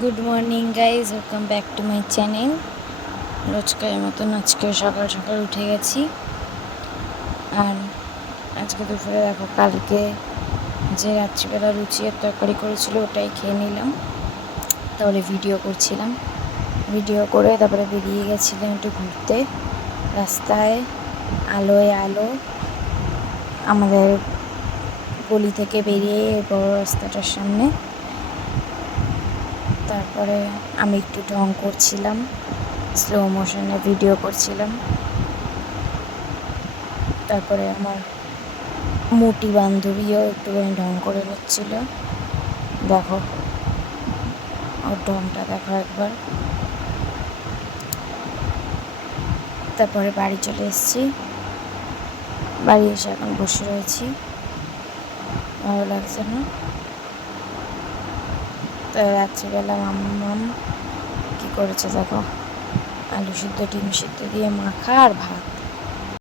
Good morning guys, welcome back to my channel. রোজকার মতন আজকে সকাল সকাল উঠে গেছি। আর আজকে দুপুরে দেখো, কালকে যে রাত্রিবেলা লুচি আর তরকারি করেছিল ওটাই খেয়ে নিলাম। তারপরে ভিডিও করছিলাম, ভিডিও করে তারপরে বেরিয়ে গেছিলাম একটু ঘুরতে। রাস্তায় আলোয় আলো, আমাদের গলি থেকে বেরিয়ে বড় রাস্তাটার সামনে। তারপরে আমি একটু ঢং করছিলাম, স্লো মোশনে ভিডিও করছিলাম। তারপরে আমার মোটি বান্ধবীও একটুখানি ঢং করে নিচ্ছিল। দেখো ওর ঢংটা দেখো একবার। তারপরে বাড়ি চলে এসেছি, বাড়ি এসে এখন বসে রয়েছি, ভালো লাগছে না। তো রাত্রিবেলা মাম্মাম কী করেছে দেখো, আলু সিদ্ধ ডিম সিদ্ধ দিয়ে মাখা আর ভাত।